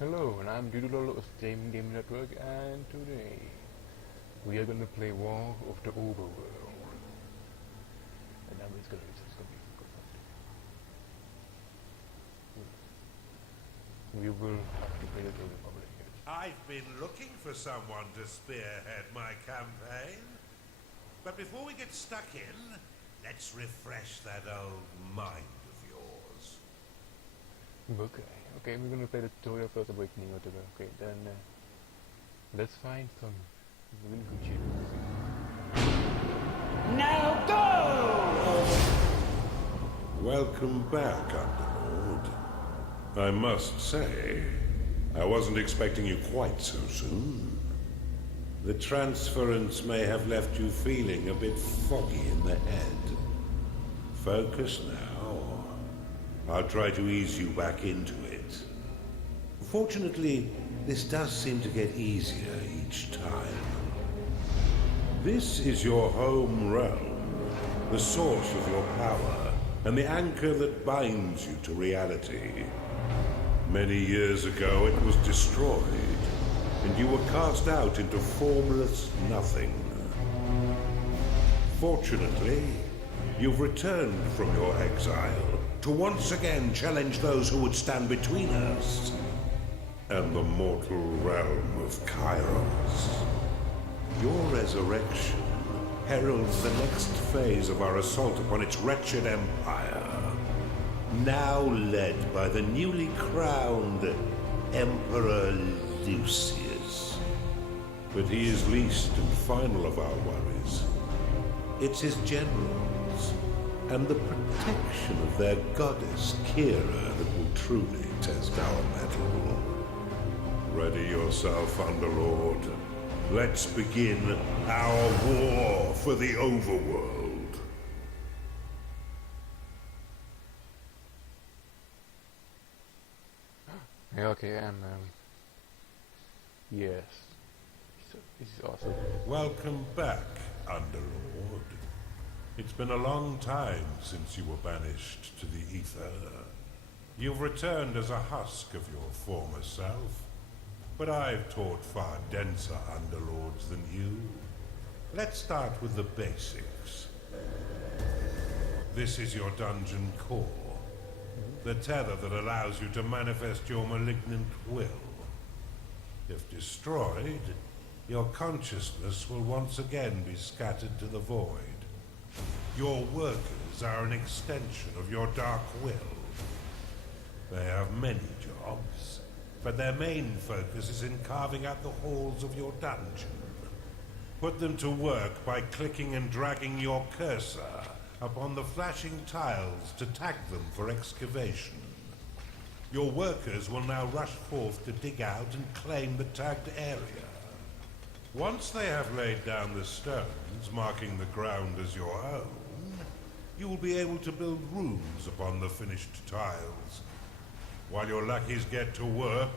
Hello, and I'm Doodle of Game Network, and today we are gonna play War of the Overworld. And now it's gonna be good. We will have to play the Republic here. I've been looking for someone to spearhead my campaign. But before we get stuck in, let's refresh that old mind of yours. Okay, we're gonna play the tutorial first awakening, whatever. Okay, then let's find some really good shit. Now go! Welcome back, Underlord. I must say, I wasn't expecting you quite so soon. The transference may have left you feeling a bit foggy in the head. Focus now. I'll try to ease you back into it. Fortunately, this does seem to get easier each time. This is your home realm, the source of your power, and the anchor that binds you to reality. Many years ago, it was destroyed, and you were cast out into formless nothing. Fortunately, you've returned from your exile to once again challenge those who would stand between us and the mortal realm of Kairos. Your resurrection heralds the next phase of our assault upon its wretched empire, now led by the newly crowned Emperor Lucius. But he is least and final of our worries. It's his generals and the protection of their goddess Kira that will truly test our mettle. Ready yourself, Underlord. Let's begin our war for the Overworld. Yeah, okay, and yes, so this is awesome. Welcome back, Underlord. It's been a long time since you were banished to the ether. You've returned as a husk of your former self, but I've taught far denser Underlords than you. Let's start with the basics. This is your dungeon core, the tether that allows you to manifest your malignant will. If destroyed, your consciousness will once again be scattered to the void. Your workers are an extension of your dark will. They have many jobs, but their main focus is in carving out the halls of your dungeon. Put them to work by clicking and dragging your cursor upon the flashing tiles to tag them for excavation. Your workers will now rush forth to dig out and claim the tagged area. Once they have laid down the stones, marking the ground as your own, you will be able to build rooms upon the finished tiles. While your lackeys get to work,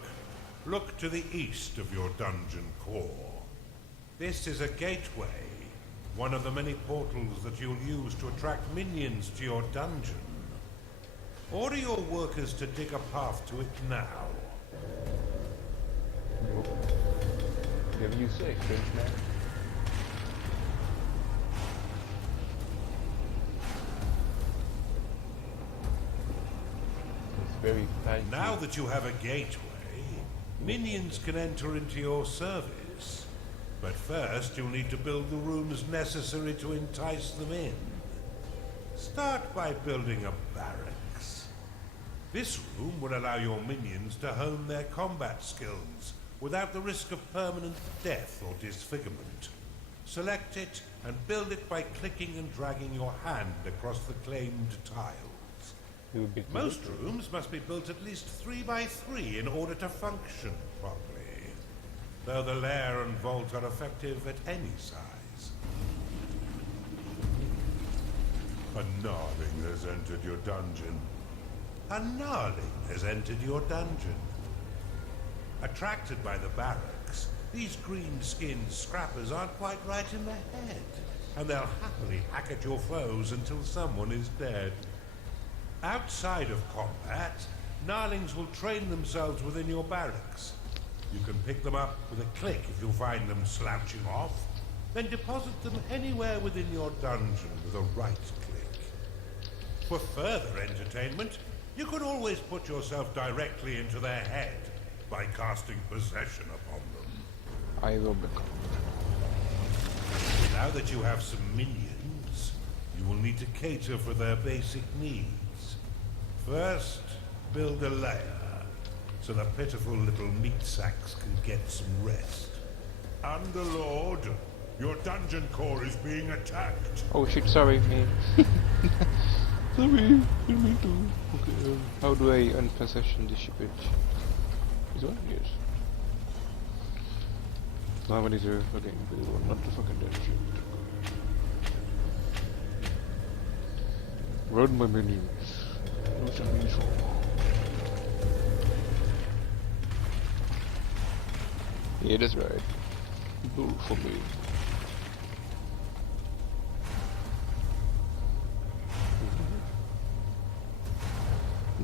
look to the east of your dungeon core. This is a gateway, one of the many portals that you'll use to attract minions to your dungeon. Order your workers to dig a path to it now. Whatever you say, French man. It's very fancy. Now that you have a gateway, minions can enter into your service. But first, you'll need to build the rooms necessary to entice them in. Start by building a barracks. This room will allow your minions to hone their combat skills without the risk of permanent death or disfigurement. Select it and build it by clicking and dragging your hand across the claimed tiles. Most rooms must be built at least 3 by 3 in order to function properly, though the lair and vault are effective at any size. A gnarling has entered your dungeon. A gnarling has entered your dungeon. Attracted by the barracks, these green-skinned scrappers aren't quite right in the head, and they'll happily hack at your foes until someone is dead. Outside of combat, Gnarlings will train themselves within your barracks. You can pick them up with a click if you find them slouching off, then deposit them anywhere within your dungeon with a right click. For further entertainment, you can always put yourself directly into their head by casting possession upon them. I will become. Now that you have some minions, you will need to cater for their basic needs. First, build a lair, so the pitiful little meat sacks can get some rest. Underlord, your dungeon core is being attacked. Oh shit, sorry, man. Sorry, didn't mean to. Okay, how do I unpossession this ship? This one? Yes. Now I need to fucking build one, not the fucking dead ship. Run my minions. What's the need for? Yeah, that's right. Build for me.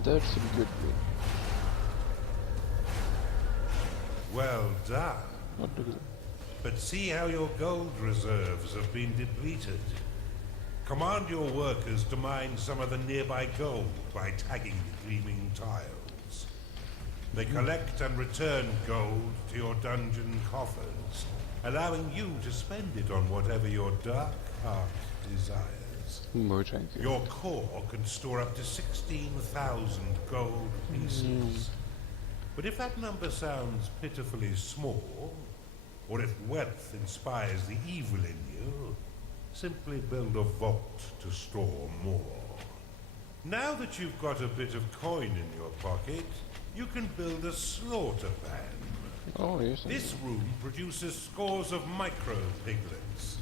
That's some good thing. Well done. What do you? But see how your gold reserves have been depleted. Command your workers to mine some of the nearby gold by tagging the gleaming tiles. They collect and return gold to your dungeon coffers, allowing you to spend it on whatever your dark heart desires. More thank you. Your core can store up to 16,000 gold pieces. But if that number sounds pitifully small, or if wealth inspires the evil in you, simply build a vault to store more. Now that you've got a bit of coin in your pocket, you can build a slaughter pan. Oh yes. This room produces scores of micro piglets,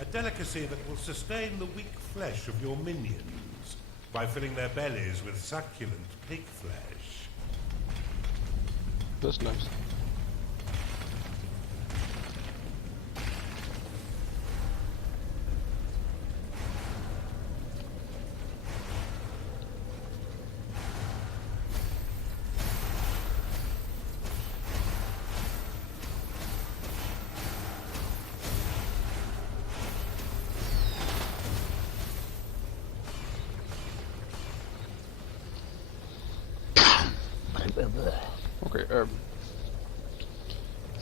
a delicacy that will sustain the weak flesh of your minions by filling their bellies with succulent pig flesh. That's nice. Okay, so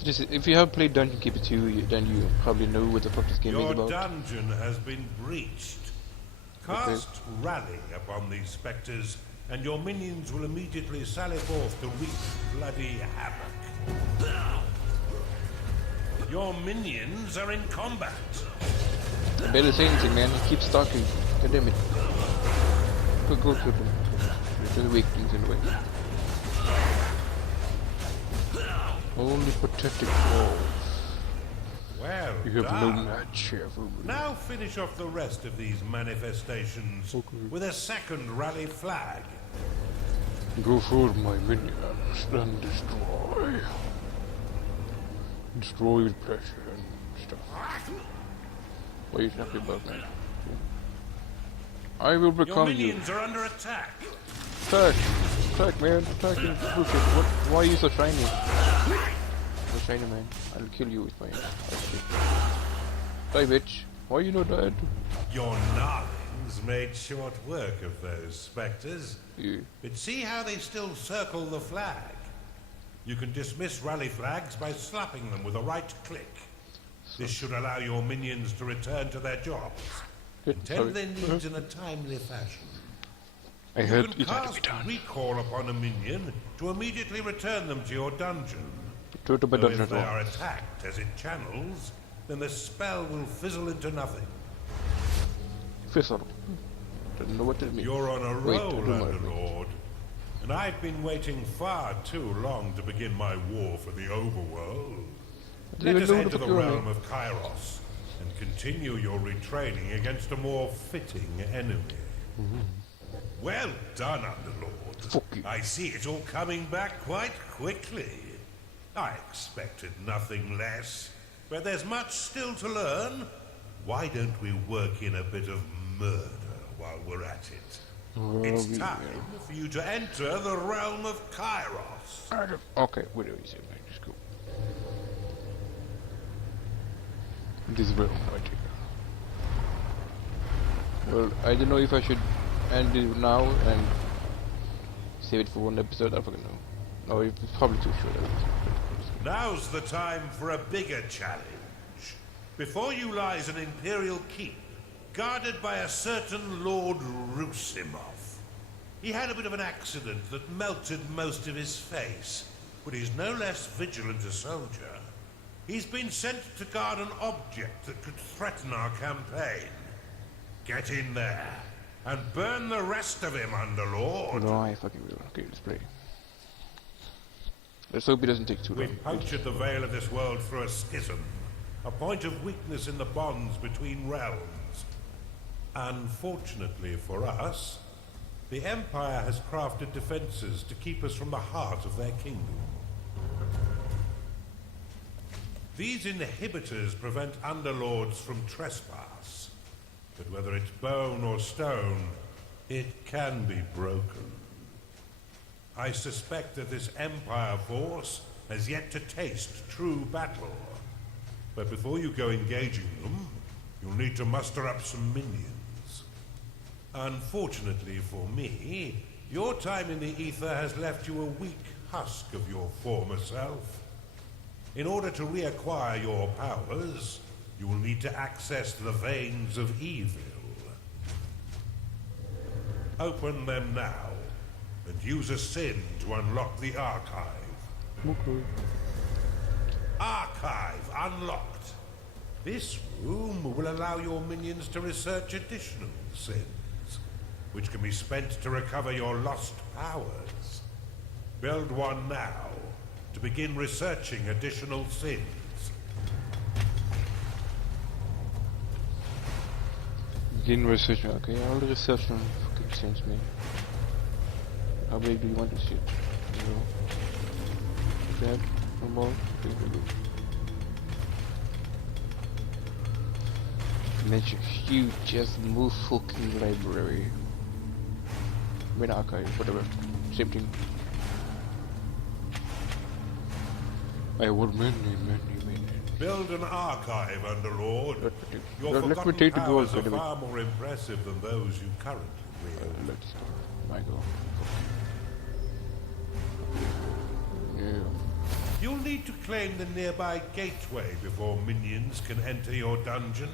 this is, if you have played Dungeon Keeper 2, then you probably know what the fuck this game is Your about. dungeon has been breached. Cast Rally upon these spectres, and your minions will immediately sally forth to wreak bloody havoc. Your minions are in combat. I barely say anything, man. He keeps talking. God damn it. Go to them. There's weak things in the way. Only pathetic walls. Well You have no done. match ever. Now finish off the rest of these manifestations with a second rally flag. Go for my minions and destroy. Destroy with pleasure and stuff. What are you talking about, man? I will Your become you. minions are under attack. Attack! Attack, man! Attack is bullshit. What? Why are you so shiny? So shiny, man. I'll kill you with my... Die, bitch. Why are you not dead? Your gnarlings made short work of those spectres. Yeah. But see how they still circle the flag? You can dismiss rally flags by slapping them with a right click. This should allow your minions to return to their jobs and tend their needs in a timely fashion. I You heard can it had to be cast done. recall upon a minion to immediately return them to your dungeon. Go to my Though dungeon if they as are well. attacked as it channels, then the spell will fizzle into nothing. Fizzle. Don't know what that means. You're on a Wait, roll, do my Underlord. And I've been waiting far too long to begin my war for the overworld. I Let don't us even know enter the the fuck you're on, realm man. of Kairos and continue your retraining against a more fitting enemy. Well done, Underlord. Fuck you. I see it all coming back quite quickly. I expected nothing less, but there's much still to learn. Why don't we work in a bit of murder while we're at it? Where are It's we time here? for you to enter the realm of Kairos. Okay, where do we say? Let's go. This realm right here. Well, I don't know if I should end it now and save it for one episode. I fucking know. No, it's probably too short. Now's the time for a bigger challenge. Before you lies an Imperial keep, guarded by a certain Lord Rusimov. He had a bit of an accident that melted most of his face, but he's no less vigilant a soldier. He's been sent to guard an object that could threaten our campaign. Get in there, and burn the rest of him, Underlord. No, I fucking will. Okay, let's play. Let's hope it doesn't take too long. We've punctured the veil of this world through a schism, a point of weakness in the bonds between realms. Unfortunately for us, the Empire has crafted defenses to keep us from the heart of their kingdom. These inhibitors prevent Underlords from trespass, but whether it's bone or stone, it can be broken. I suspect that this Empire force has yet to taste true battle. But before you go engaging them, you'll need to muster up some minions. Unfortunately for me, your time in the ether has left you a weak husk of your former self. In order to reacquire your powers, you will need to access the veins of evil. Open them now, and use a sin to unlock the archive. Okay. Archive unlocked. This room will allow your minions to research additional sins, which can be spent to recover your lost powers. Build one now to begin researching additional sins. Begin research. Okay, all the research on fucking sends me. How big do you want this shit? That? One more? Okay, very good. That's a huge just move fucking library. Main archive, whatever. Same thing. I want many. Build an archive, Underlord. Your Let me forgotten take the gold, powers by are the way. far more impressive than those you currently wield. Let's go. Michael. Yeah. You'll need to claim the nearby gateway before minions can enter your dungeon.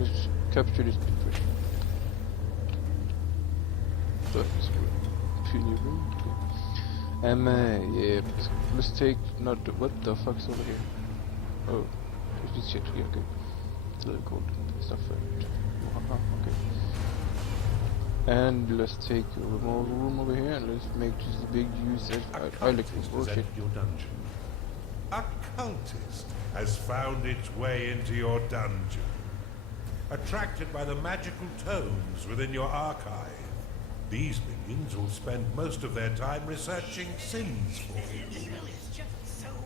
Let's capture this first. Surface room. Puny room. Okay. Yeah, let's take not what the fuck's over here. Oh, it's this shit. Yeah, okay. It's a little cold. Stuff. Okay. And let's take a more room over here and let's make this a big use of I like this bullshit. Your dungeon. A cultist has found its way into your dungeon. Attracted by the magical tomes within your archive, these minions will spend most of their time researching sins for you.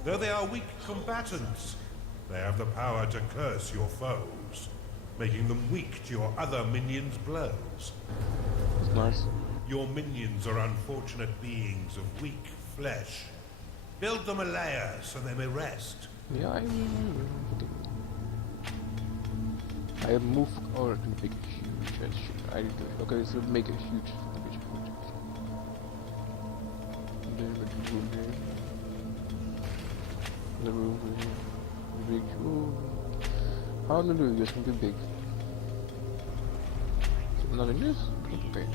Though they are weak combatants, they have the power to curse your foes, making them weak to your other minions' blows. It's nice. Your minions are unfortunate beings of weak flesh. Build them a lair so they may rest. Yeah, I move or to make a huge as shit. I okay, so make a huge fucking bitch. Then with the room here. The room here. The big room. How do you do this? Something big. Not in this? Okay.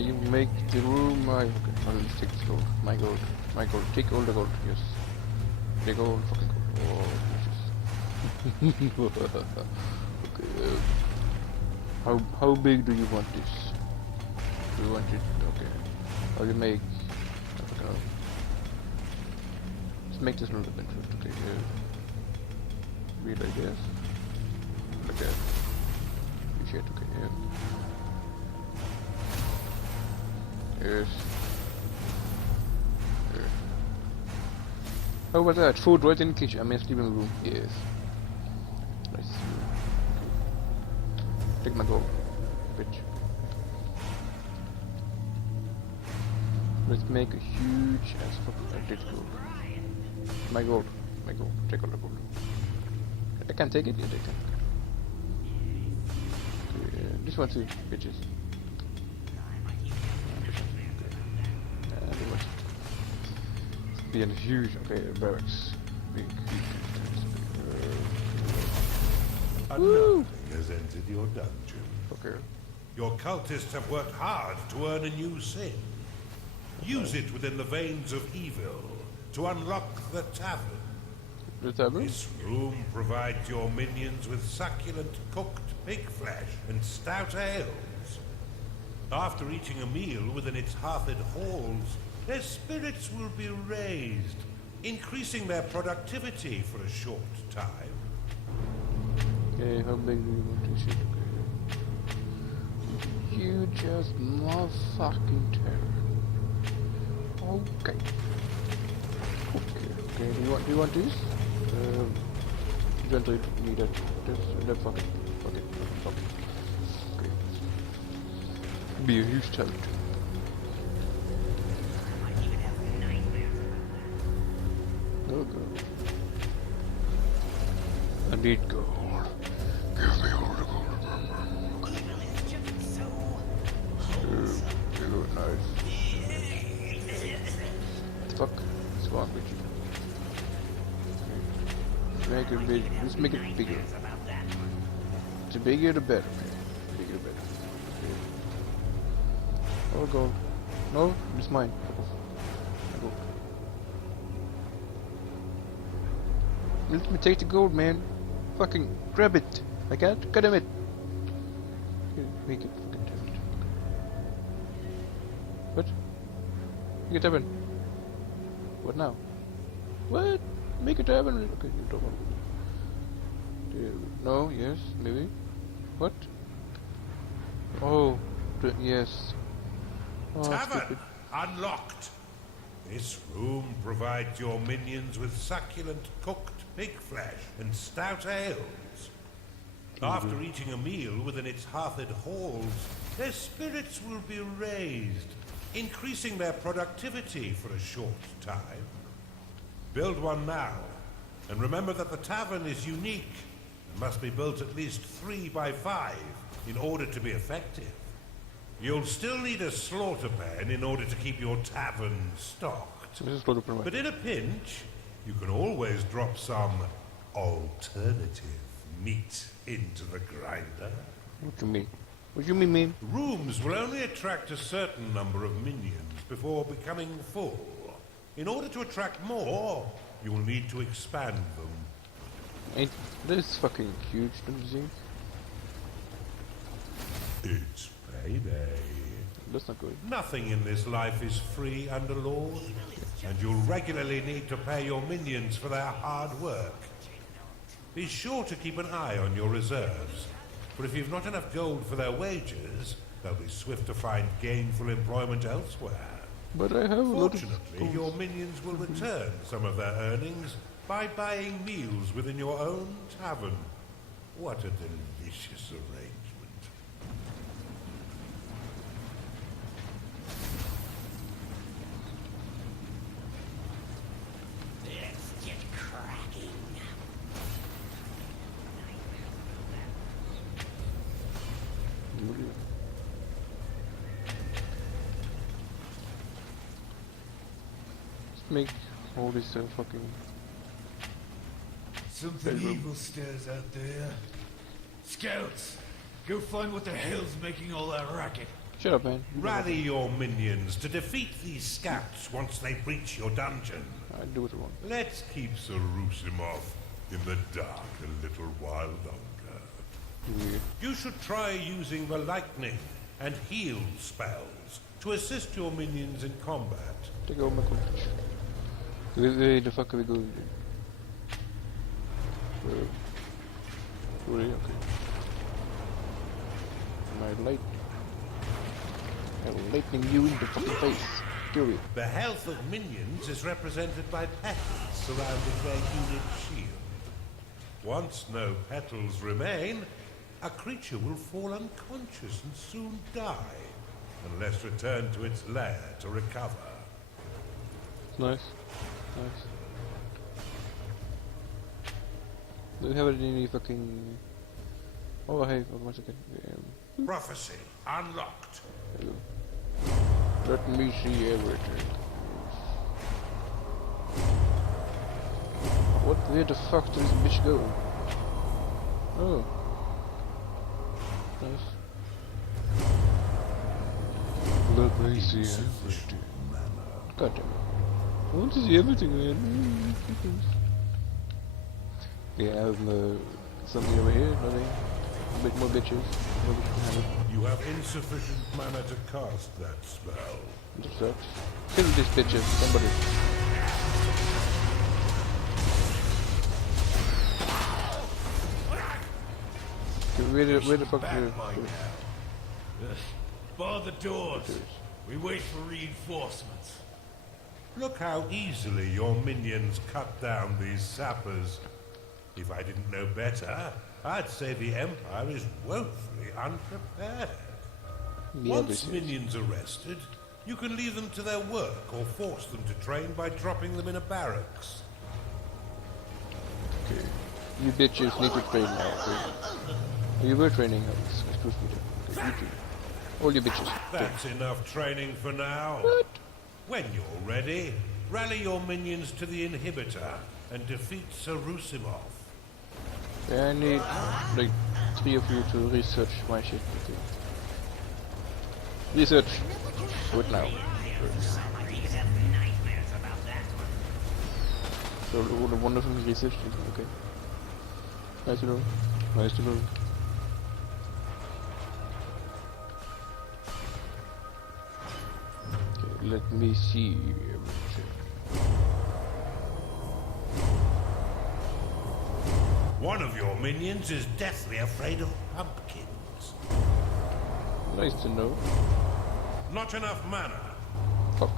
You make the room. Okay, let's take this gold. My gold. Take all the gold. Yes. Take all the fucking gold. Oh, okay. How big do you want this? Do you want it? Okay. How you make? Okay. Let's make this a little bit. Okay. Be like this. Like that. Shit. Okay. Yeah. Yes. Yeah. How about that? Food right in the kitchen. I mean, living room. Yes. Nice. Take my gold, bitch. Let's make a huge ass fucking update gold. My gold. Take all the gold. I can't take it yet, I can. Okay, this one too, bitches. Be a huge, okay, barracks. Big, Another has entered your dungeon. okay. Your cultists have worked hard to earn a new sin. Use it within the veins of evil to unlock the tavern. The tavern? This room provides your minions with succulent cooked pig flesh and stout ales. After eating a meal within its hearthed halls, their spirits will be raised, increasing their productivity for a short time. Okay, how big do you want this shit? Okay. Huge ass motherfucking terror. Okay. Okay, do you want this? Don't need that. Just fuck it. Okay. Be a huge talent. Oh god. I need gold. Give me all the gold. Good, nice. Fuck. What's wrong with you? Make it big. Let's make it bigger. The bigger the better. Bigger the better. Okay. Oh gold. No, it's mine. Go. Let me take the gold, man. Fucking grab it. I can't. God damn it. Make it fucking turn. What? Make it happen. What now? What? Make it happen. Okay, you don't want to. No, yes, maybe. What? Oh, yes. Oh, Tavern stupid. unlocked. This room provides your minions with succulent cooked pig flesh and stout ales. After eating a meal within its hearthed halls, their spirits will be raised, increasing their productivity for a short time. Build one now, and remember that the tavern is unique and must be built at least 3 by 5 in order to be effective. You'll still need a slaughter pen in order to keep your tavern stocked. But in a pinch, you can always drop some alternative meat into the grinder. What you mean? What you mean? Rooms will only attract a certain number of minions before becoming full. In order to attract more, you will need to expand them. Ain't this fucking huge, don't you think? It's payday. That's not good. Nothing in this life is free under Lord, and you'll regularly need to pay your minions for their hard work. Be sure to keep an eye on your reserves, for if you've not enough gold for their wages, they'll be swift to find gainful employment elsewhere. But I have a lot of... Fortunately, your minions will return some of their earnings by buying meals within your own tavern. What a delicious arrangement. Let's get cracking. Let's make all this fucking... Something evil stirs out there. Scouts, go find what the hell's making all that racket. Shut up, man. Rally your minions to defeat these scouts once they breach your dungeon. I do what I want. Let's keep Sarusimov in the dark a little while longer. Weird. You should try using the lightning and heal spells to assist your minions in combat. Take over my control. Where the fuck are we going? Really? Okay. My light. I'm lightning you in the fucking face. Kill you. The health of minions is represented by petals surrounding their unit shield. Once no petals remain, a creature will fall unconscious and soon die, unless returned to its lair to recover. Nice. Nice. Do we have any fucking... Oh, hey, one second. Prophecy unlocked. Hello. Let me see everything. Where the fuck does this bitch go? Oh. Nice. Let me see everything. God damn it. I want to see everything, man. Yeah, something over here, nothing. A bit more bitches. You have insufficient mana to cast that spell. Just that. Kill these bitches, somebody. Where the fuck are you? Bar the doors. We wait for reinforcements. Look how easily your minions cut down these sappers. If I didn't know better, I'd say the Empire is woefully unprepared. Yeah, Once minions are rested, you can leave them to their work or force them to train by dropping them in a barracks. Okay. You bitches need to train now, okay? You were training, excuse me. Okay, you two. All you bitches. That's enough training for now. What? When you're ready, rally your minions to the inhibitor and defeat Sarusimov. Yeah, I need like 3 of you to research my shit. Okay. Research. Do it now. Somebody's have nightmares about that one. So the one of them researched it. Okay. Nice to know. Nice to know. Okay, let me see everything. One of your minions is deathly afraid of pumpkins. Nice to know. Not enough mana. Fuck.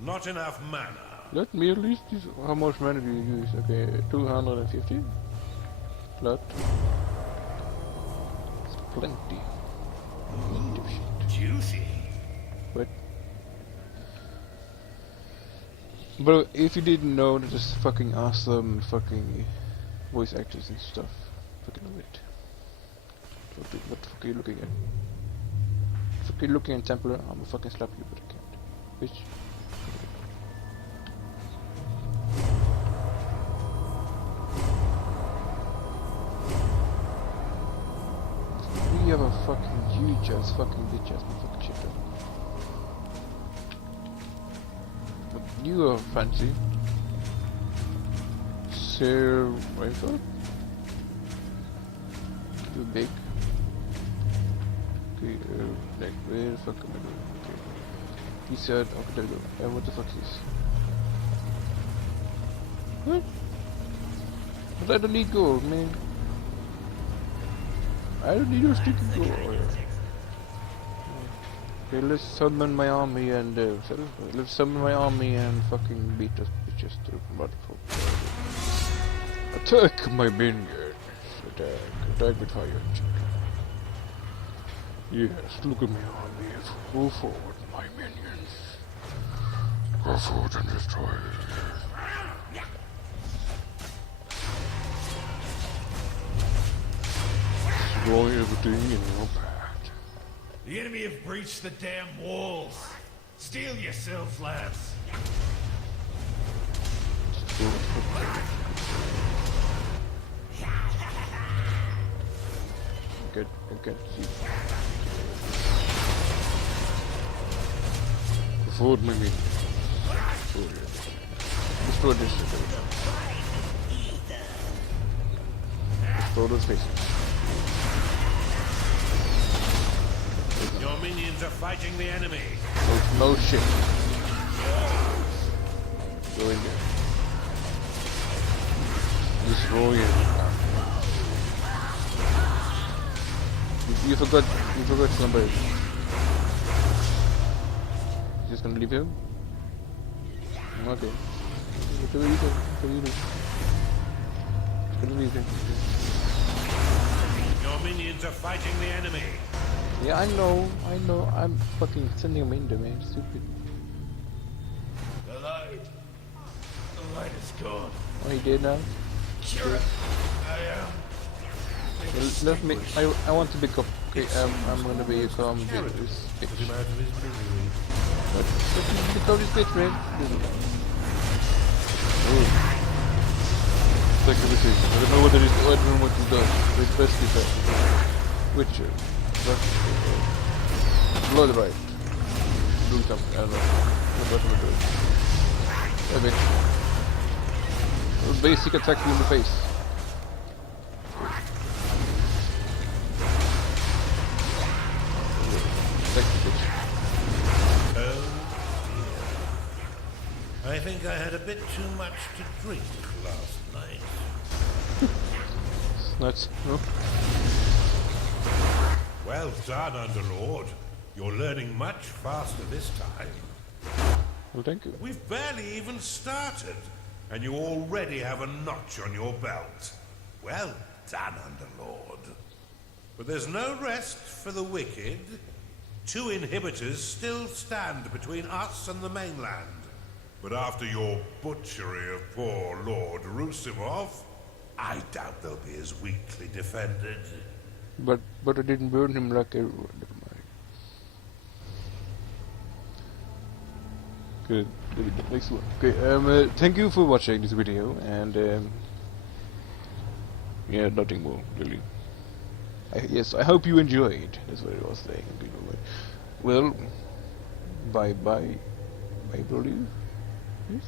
Not enough mana. Let me at least use... How much mana do you use? Okay, 250? Lot. It's plenty. Plenty of shit. Juicy. What? Bro, if you didn't know, there's fucking awesome fucking voice actors and stuff. Fucking love it. What the fuck are you looking at? Fuck are you looking at, Templar? I'm gonna fucking slap you, but I can't. Bitch. We have a fucking huge ass fucking bitch ass fucking shit up. But you are fancy. Sir rifle? Too big. Okay, like where the fuck am I going? Okay. He said, okay, there we go. And what the fuck is this? What? But I don't need gold, man. I don't need your stupid gold. Okay, let's summon my army and let's summon my army and fucking beat us bitches to motherfucker. Attack my minions. Attack with fire. Yes, look at my army. Go forward, my minions. Go forward and destroy. Destroy everything in your path. The enemy have breached the damn walls. Steel yourselves, lads. Good, good. Forward, my minions. Destroy this shit. Destroy those faces. Your minions are fighting the enemy. No shit. Go in there. Destroy it. You forgot somebody. Just gonna leave him? Okay. What do you do? Just gonna leave him. Your minions are fighting the enemy. Yeah, I know. I'm fucking sending him in there, man. Stupid. The light. The light is gone. Oh, he did now? Sure. I am. Well, let me. I want to pick up. Okay, I'm gonna be a calm with this Put bitch. him out of his misery. But pick up this bitch, man. Like this is. I don't know what it is. I don't know what it does. It's best defense. Witcher. Blood right. Do something. I don't know. What am I doing? Yeah, bitch. Basic attack you in the face. Attack the bitch. Oh dear. I think I had a bit too much to drink last night. Nuts. No? Well done, Underlord. You're learning much faster this time. Well, thank you. We've barely even started, and you already have a notch on your belt. Well done, Underlord. But there's no rest for the wicked. 2 inhibitors still stand between us and the mainland. But after your butchery of poor Lord Rusimov, I doubt they'll be as weakly defended. But I didn't burn him like everyone. Never mind. Good. Next one. Okay. Thank you for watching this video, and yeah, nothing more really. Yes, I hope you enjoyed. That's what I was saying. Well, bye bye, believe. Yes.